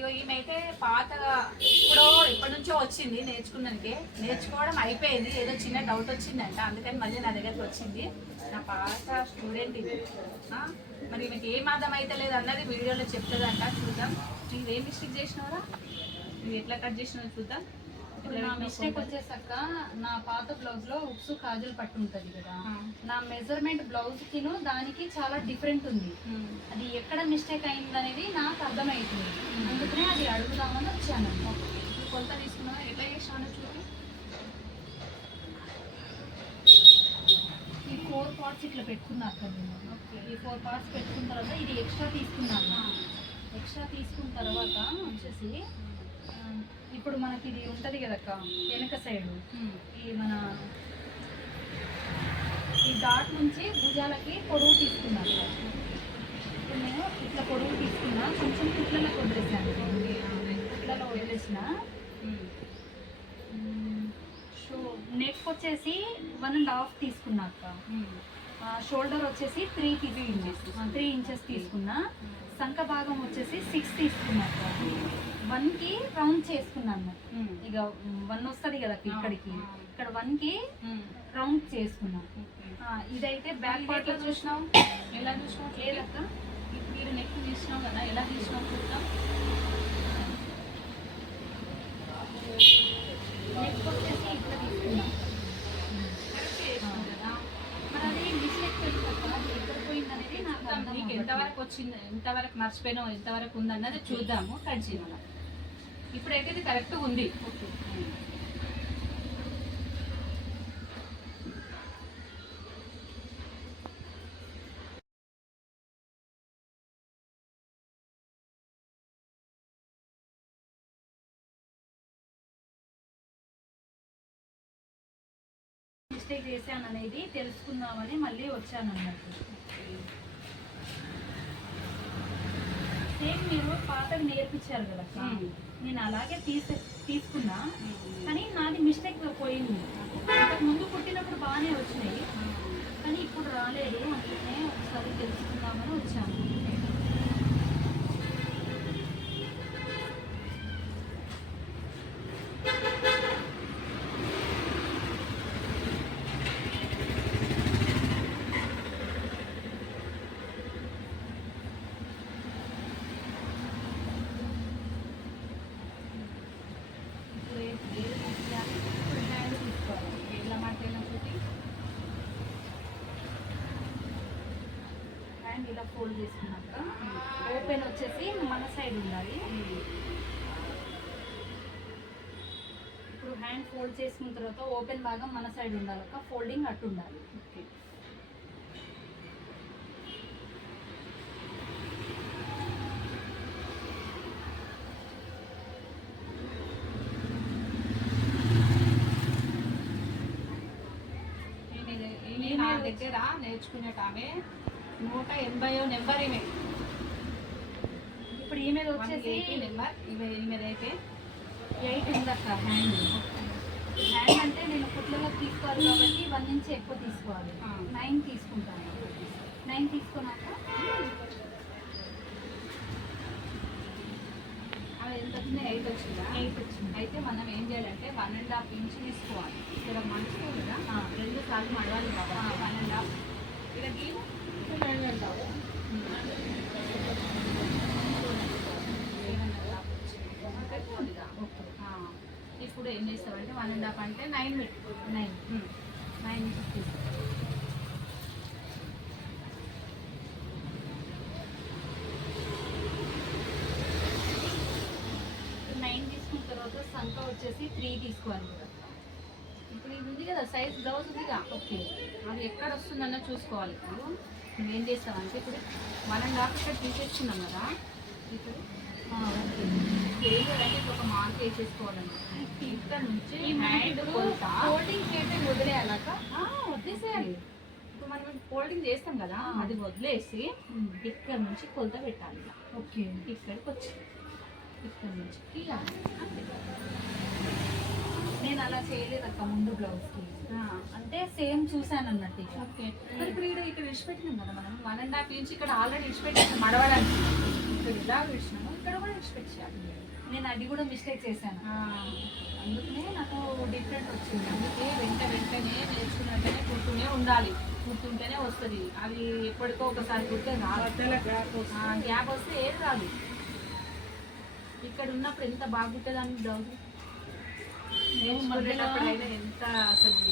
ఇగో ఈమె అయితే పాతగా ఎప్పటి నుంచో వచ్చింది నేర్చుకోవడం అయిపోయింది. ఏదో చిన్న డౌట్ వచ్చిందంట, అందుకని మళ్ళీ నా దగ్గరకు వచ్చింది. నా పాత స్టూడెంట్ ఇది. మరి ఈమెకి ఏం అర్థం అయితే లేదు అన్నది వీడియోలో చెప్తుందంట. చూద్దాం. నువ్వు ఏం మిస్టేక్ చేసినావురా, నువ్వు ఎట్లా కట్ చేసినావు చూద్దాం. నా మిస్టేక్ వచ్చేసాక నా పాత బ్లౌజ్ లో ఉక్సు కాజల్ పట్టు ఉంటది కదా, నా మెజర్మెంట్ బ్లౌజ్ కి దానికి చాలా డిఫరెంట్ ఉంది. అది ఎక్కడ మిస్టేక్ అయింది అనేది నాకు అర్థమవుతుంది. అందుకనే అది అడుగుదామని వచ్చాను. కొలత తీసుకున్నా ఎట్లా చేసినా చూడు. ఈ 4 పార్ట్స్ ఇట్లా పెట్టుకున్నారు కదా, ఈ 4 పార్ట్స్ పెట్టుకున్న తర్వాత ఇది ఎక్స్ట్రా తీసుకున్నాను. ఎక్స్ట్రా తీసుకున్న తర్వాత వచ్చేసి ఇప్పుడు మనకి ఇది ఉంటది కదక్క వెనక సైడ్, ఈ మన ఈ డాట్ నుంచి భుజాలకి పొడవు తీసుకున్నాను. ఇప్పుడు నేను ఇట్లా పొడవు తీసుకున్నా, కొంచెం కుట్లలో వదిలేసాను. కుట్లలో వదిలేసిన సో నెక్ వచ్చేసి 1.5 తీసుకున్నాక, షోల్డర్ వచ్చేసి 3 ఇంచెస్ తీసుకున్నా. సంఖ భాగం వచ్చేసి 6 తీసుకున్నాక 1కి రౌండ్ చేసుకున్నాను. ఇక 1 వస్తుంది కదా ఇక్కడికి, ఇక్కడ 1కి రౌండ్ చేసుకున్నా. ఇదైతే బ్యాక్ పార్ట్ లో చూసినావు, ఎలా చూసినావు? లేదక్క, ఇప్పుడు నెక్ తీసినావు కదా, ఎలా తీసినావు చూద్దాం. నెక్ వచ్చేసి ఇట్లా తీసుకున్నా. మరి అది మిస్టేక్ ఎక్కడ పోయింది అనేది నాకు నీకు ఎంతవరకు వచ్చింది, ఎంతవరకు మర్చిపోయినావు, ఎంతవరకు ఉంది అన్నది చూద్దాము. కట్ చేయాలి. ఇప్పుడైతే ఇది కరెక్ట్ ఉంది. మిస్టేక్ చేశాను అనేది తెలుసుకుందామని మళ్ళీ వచ్చాను అన్నట్టు. సేమ్ మీరు పాతగా నేర్పించారు కదా, నేను అలాగే తీసుకున్నా. కానీ నాది మిస్టేక్ పోయింది. ముందు పుట్టినప్పుడు బాగానే వచ్చినాయి, కానీ ఇప్పుడు రాలేదు. అందుకనే ఒకసారి తెలుసుకుందామని వచ్చాను. ఇలా ఫోల్డ్ చేసుకున్నాక ఓపెన్ వచ్చేసి మన సైడ్ ఉండాలి. ఇప్పుడు హ్యాండ్ ఫోల్డ్ చేసుకున్న తర్వాత ఓపెన్ భాగం మన సైడ్ ఉండాలి, ఫోల్డింగ్ అటు ఉండాలి. నా దగ్గర నేర్చుకునేట ఆమె 180 నెంబర్. ఈమె ఇప్పుడు ఈమె వచ్చేసి నెంబర్, ఈమె అయితే 8 ఉందక్క. హ్యాండ్ అంటే నేను కుట్లలో తీసుకోవాలి కాబట్టి 1 ఇంచ్ ఎక్కువ తీసుకోవాలి. 9 తీసుకుంటాను. 9 తీసుకున్నాక అది ఎంత వచ్చింది? 8 వచ్చిందా? 8 వచ్చింది. అయితే మనం ఏం చేయాలంటే 1.5 ఇంచ్ తీసుకోవాలి. ఇక్కడ మంచిగా కదా, 2 సార్లు మడవాలి కాబట్టి 1.5. ఇక్కడ గీవు ఇప్పుడు ఏం చేస్తామంటే 1.5 అంటే 9 పెట్టుకో. 9 ఇంచెస్ తీసుకో. తీసుకున్న తర్వాత సంఖ వచ్చేసి 3 తీసుకోవాలి కదా. ఇప్పుడు ఇది ఉంది కదా సైజ్ బ్లౌజ్ ఉందిగా, ఓకే, అది ఎక్కడ వస్తుందన్న చూసుకోవాలి. ఇప్పుడు నువ్వు ఏం చేస్తావంటే ఇప్పుడు 1.5 ఇక్కడ తీసేసుకున్నాం కదా, ఇప్పుడు ఏంటంటే ఇప్పుడు ఒక మార్క్ వేసేసుకోవాలన్నమాట. ఇక్కడ నుంచి హ్యాండ్ ఫోల్డింగ్ అయితే వదిలేయాలక, వదిలేసేయాలి. ఇప్పుడు మనం ఫోల్డింగ్ చేస్తాం కదా, అది వదిలేసి ఇక్కడ నుంచి కొలత పెట్టాలి. ఓకే, ఇక్కడికి వచ్చి ఇక్కడ నుంచి నేను అలా చేయలేదు అక్క ముందు బ్లౌజ్కి. అంటే సేమ్ చూసాను అన్నట్టు. ఓకే, మరి ఇప్పుడు ఇక్కడ విడిచిపెట్టినాం కదా మనం 1.5 ఇంచ్ ఇక్కడ ఆల్రెడీ విడిచిపెట్టాం మడవడానికి. ఇక్కడ ఇలా విడిచినాము, ఇక్కడ కూడా ఇన్స్పెక్షన్. నేను అది కూడా మిస్టేక్ చేశాను, అందుకనే నాకు డిఫరెంట్ వచ్చింది. అందుకే వెంటనే నేర్చుకున్నట్టనే కుడుతూనే ఉండాలి, కుడుతుంటేనే వస్తుంది. అది ఎప్పటికో ఒకసారి కుడితే రాదు, గ్యాప్ వస్తే ఏది రాదు. ఇక్కడ ఉన్నప్పుడు ఎంత బాగా కుట్టేదాన్ని బ్లౌజ్, నేర్చుకునేటప్పుడు అయితే ఎంత అసలు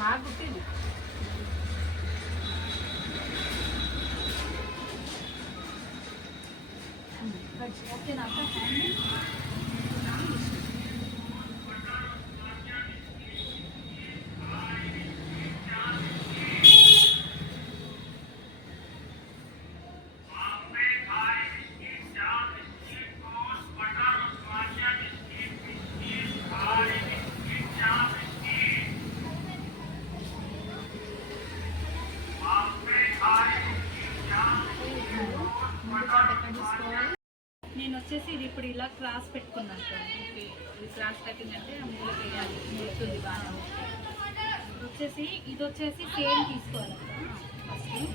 బాగా కుట్టేది. ఓకే నాకు హ్యాండ్ నేను వచ్చేసి ఇది ఇప్పుడు ఇలా క్రాస్ పెట్టుకున్నాను సార్. ఓకే, ఇది క్రాస్ కటింగ్ అంటే మూలకి వేయాలి, మూలుతుంది బాగా. ఇది వచ్చేసి సేమ్ తీసుకోవాలి ఫస్ట్.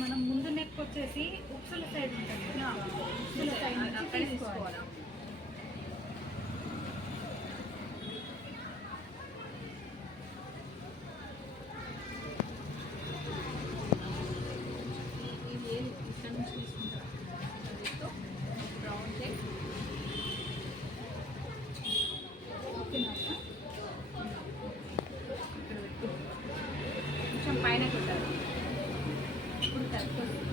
మనం ముందు నెక్ వచ్చేసి ఉక్సుల సైడ్ ఉంటుంది కదా, ఉక్సుల సైడ్ నుంచి తీసుకోవాలి. ఇక్కడ నుంచి తీసుకుంటారా బ్రౌన్ చెక్. ఓకేనా సార్? ఇక్కడ పెట్టు, కొంచెం పైన పెట్టాలి. ఇప్పుడు సరిపోతుంది.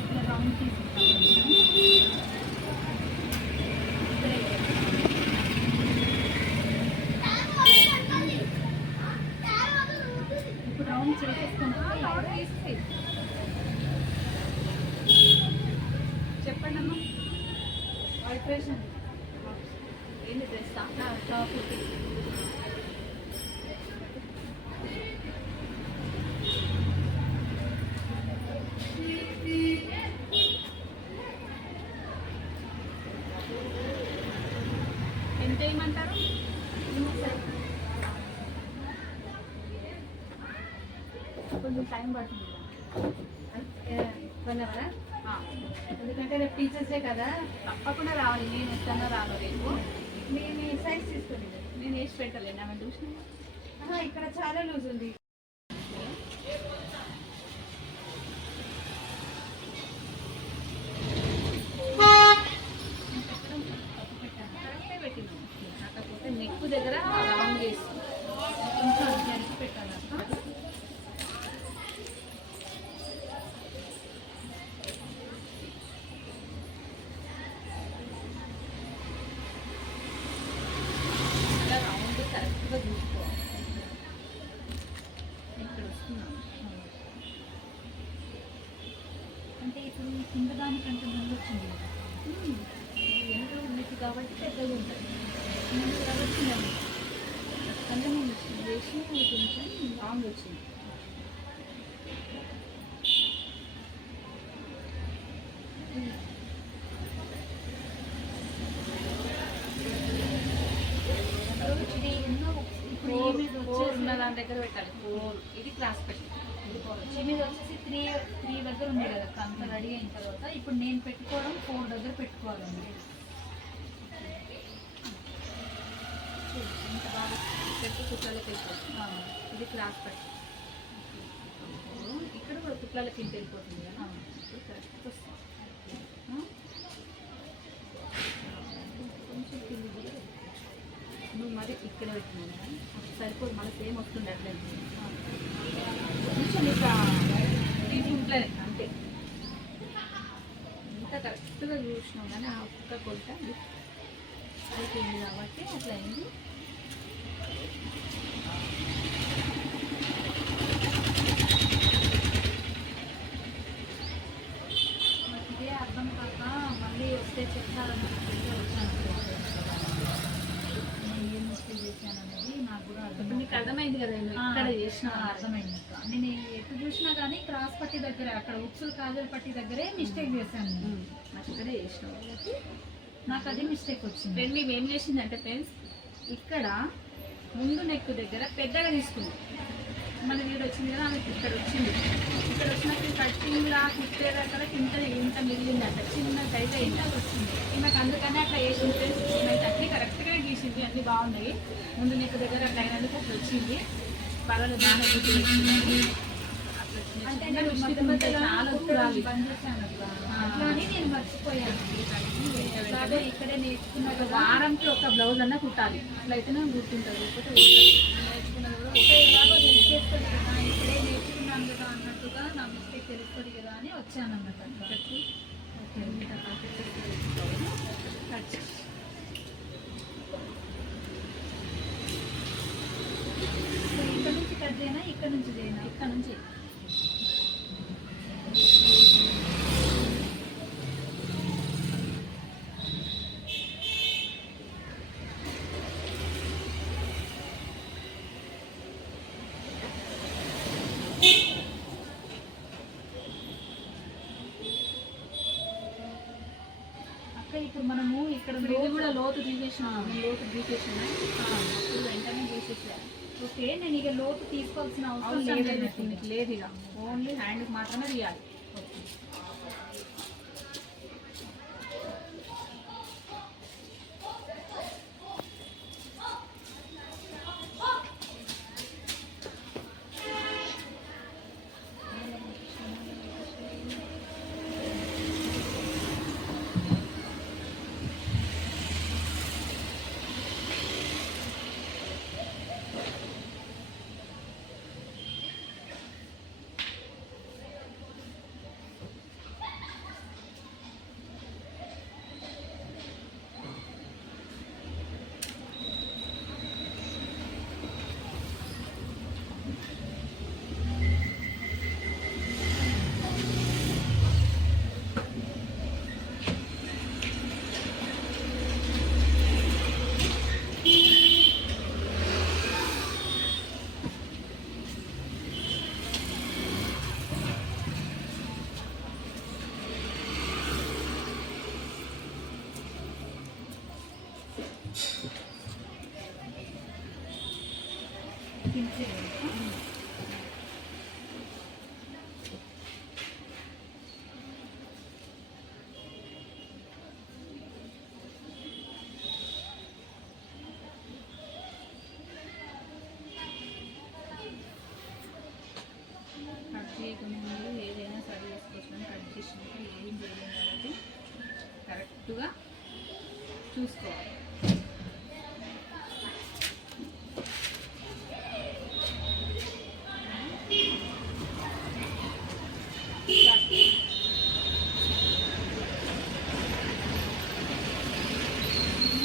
ఇట్లా రౌండ్ తీసుకుంటాం. ఇప్పుడు రౌండ్ చేసేసుకుంటాం. చెప్పండి అమ్మా, ఆల్ట్రేషన్ ఏంటి డ్రెస్ టాప్ ఎంత వేయమంటారు? కొంచెం టైం పడుతుంది 1 అవరా, ఎందుకంటే రేపు టీచర్స్ డే కదా. తప్పకుండా రావాలి, నేను వస్తానో రాను రేపు. నేను ఈ సైజ్ తీసుకోండి. నేను వేసి పెట్టలేను, ఆమె చూసిన ఇక్కడ చాలా లూజ్ ఉంది. కరెక్టే పెట్టినాను, కాకపోతే నెక్ దగ్గర రాంగ్ చేస్తాను. కొంచెం జరిపి పెట్టాలి. రౌండ్ కరెక్ట్గా చూసుకోవాలి. ఇక్కడ వస్తున్నాను. అంటే ఇప్పుడు కింద దానికంటే ముందు వచ్చింది కదా, ఎంత ఉన్నది కాబట్టి పెద్దగా ఉంటుంది. ముందు కాబట్టి కొంచెం వేసి కొంచెం రాంగ్ వచ్చింది. ఇది ఎన్నో ఇప్పుడు ఈ మీద ఫోర్ ఉన్న వచ్చేసి దాని దగ్గర పెట్టాలి. 4 ఇది క్రాస్ పెట్టి, ఈ మీద వచ్చేసి 3 దగ్గర ఉంది కదా అంత రెడీ అయిన తర్వాత ఇప్పుడు నేను పెట్టుకోవడం 4 దగ్గర పెట్టుకోవాలండి. ఇంత బాగా పెట్టి కుట్లలోకి వెళ్ళిపోతుంది. ఇది క్రాస్ పెట్టి ఇక్కడ కూడా కుట్లలోకి ఇంత వెళ్ళిపోతుంది కదా, ఇది కరెక్ట్ వస్తుంది. కొంచెం కింది కూడా నువ్వు మరి ఇక్కడ పెట్టినాను కానీ సరిపోదు, మళ్ళీ సేమ్ వస్తుంది అట్లే. కొంచెం ఇక ఇది ఇంట్లోనే అంతే. ఇంత కరెక్ట్గా చూసినాం కానీ ఆ ఒక్క కొలత అయిపోయింది కాబట్టి అట్లా అయింది. ఇదే అర్థం కాక మళ్ళీ వస్తే చెప్తారని వచ్చాను. నేను ఏం మిస్టేక్ చేశాను అనేది నాకు కూడా అర్థం. ఇప్పుడు నీకు అర్థమైంది కదా, నువ్వు ఇక్కడ చేసిన అర్థమైంది అక్క. నేను ఎటు చూసినా కానీ క్రాస్ పట్టి దగ్గర అక్కడ ఉక్సులు కాజల్ పట్టి దగ్గరే మిస్టేక్ చేశాను నేను. అక్కడే చేసినావు. నాకు అది మిస్టేక్ వచ్చింది. ఫ్రెండ్ మేము ఏం చేసిందంటే ఫ్రెండ్స్, ఇక్కడ ముందు నెక్ దగ్గర పెద్దగా తీసుకుంది. మన వీడు వచ్చింది కదా, ఆమెకి ఇక్కడ వచ్చింది. ఇక్కడ వచ్చినప్పుడు కట్టింగ్లా కుట్టేదాకా ఇంత మిగిలిందంట, చిన్న సైజ్ ఇంత వచ్చింది. ఈమెకు అందుకనే అట్లా వేసింది ఫ్రెండ్స్. ఈమెకి అన్నీ కరెక్ట్గా గీసింది, అన్నీ బాగున్నాయి. ముందు నెక్ దగ్గర అట్లా అయినందుకు అట్లా వచ్చింది. పర్వాలేదు, బాగా అంటే చాలా బంద్ చేశాను అట్లా. అట్లా అని నేను మర్చిపోయాను. ఇట్లాగే ఇక్కడే నేర్చుకున్నా కదా, వారంకి ఒక బ్లౌజ్ అన్నా కుట్టాలి, అట్లయితేనే గుర్తుంటుంది. లేకపోతే నేర్చుకున్నది కూడా అంటే ఎలాగో హెల్ప్ చేస్తుంది కదా, ఇక్కడే నేర్చుకున్నాను కదా అన్నట్టుగా నా మిస్టేక్ తెలుస్తుంది కదా అని వచ్చాను అన్నట్టు. ఇక్కడ నుంచి కట్ చేయనా, ఇక్కడ నుంచి చేయనా? ఇక్కడ నుంచి ఇప్పుడు మనము ఇక్కడ ఇది కూడా లోతు తీసేసినా, లోతు తీసేసినా అప్పుడు వెంటనే తీసేసాను. ఓకే, నేను ఇక లోతు తీసుకోవాల్సిన అవసరం లేదు. లేదు, ఇక ఓన్లీ హ్యాండ్కి మాత్రమే తీయాలి. కట్ చేయకముందు ఏదైనా సరి చేసుకోవచ్చు, కట్ చేసినాక ఏం చేయలేము కాబట్టి కరెక్ట్గా చూసుకోవాలి.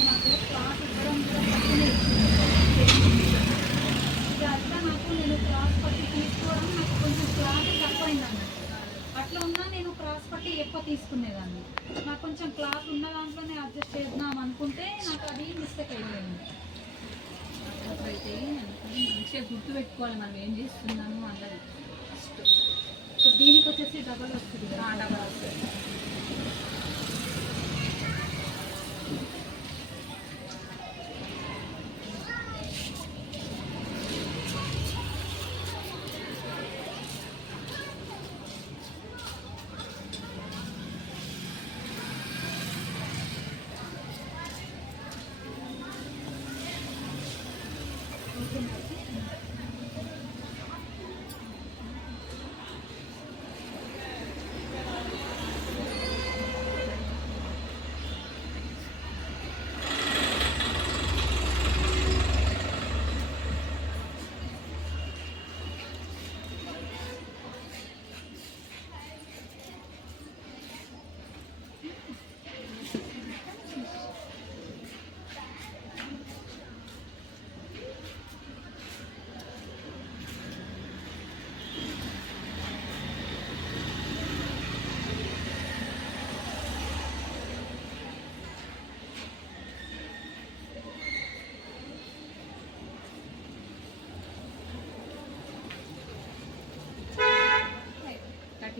నాకు క్లాత్ ఇవ్వడం కూడా తక్కువనే ఇచ్చింది. ఇది అట్లా నాకు నేను క్రాస్ పట్టి తీసుకోవడం నాకు కొంచెం క్లాత్ తక్కువైంది అన్నట్టు. అట్లా ఉన్నా నేను క్రాస్ పట్టి ఎక్కువ తీసుకునేదాన్ని. నాకు కొంచెం క్లాత్ ఉన్న దాంట్లోనే అడ్జస్ట్ చేద్దాం అనుకుంటే నాకు అది మిస్టేక్ అయిపోయింది. అయితే మంచిగా గుర్తు పెట్టుకోవాలి మనం ఏం చేస్తున్నాము అన్నది. ఫస్ట్ ఇప్పుడు దీనికి వచ్చేసి డబల్ వస్తుంది కదా, డబల్ వస్తుంది.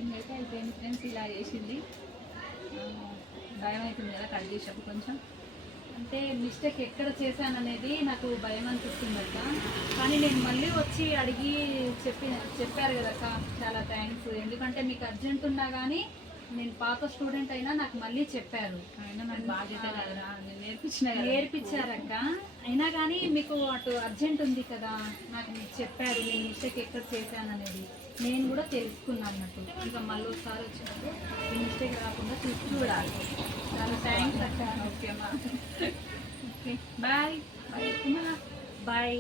కటింగ్ అయితే అయిపోయింది ఫ్రెండ్స్. ఇలా చేసింది. భయం అవుతుంది కదా కట్ చేసేటప్పుడు కొంచెం. అంటే మిస్టేక్ ఎక్కడ చేశాననేది నాకు భయం అనిపిస్తుంది అక్క. కానీ నేను మళ్ళీ వచ్చి అడిగి చెప్పారు కదా అక్క, చాలా థ్యాంక్స్. ఎందుకంటే మీకు అర్జెంట్ ఉన్నా కానీ నేను పాత స్టూడెంట్ అయినా నాకు మళ్ళీ చెప్పారు. అయినా నాకు బాధ్యత కదరా, నేను నేర్పించిన నేర్పించారక్క. అయినా కానీ మీకు అటు అర్జెంట్ ఉంది కదా, నాకు మీకు చెప్పారు నేను మిస్టేక్ ఎక్కడ చేశాననేది. నేను కూడా తెలుసుకున్నాను అన్నట్టు. ఇంకా మళ్ళీ ఒకసారి వచ్చినప్పుడు ఈ మిస్టేక్ రాకుండా చూడాలి. చాలా థ్యాంక్స్ అక్క. ఓకే అమ్మా. Okay bye. బాయ్.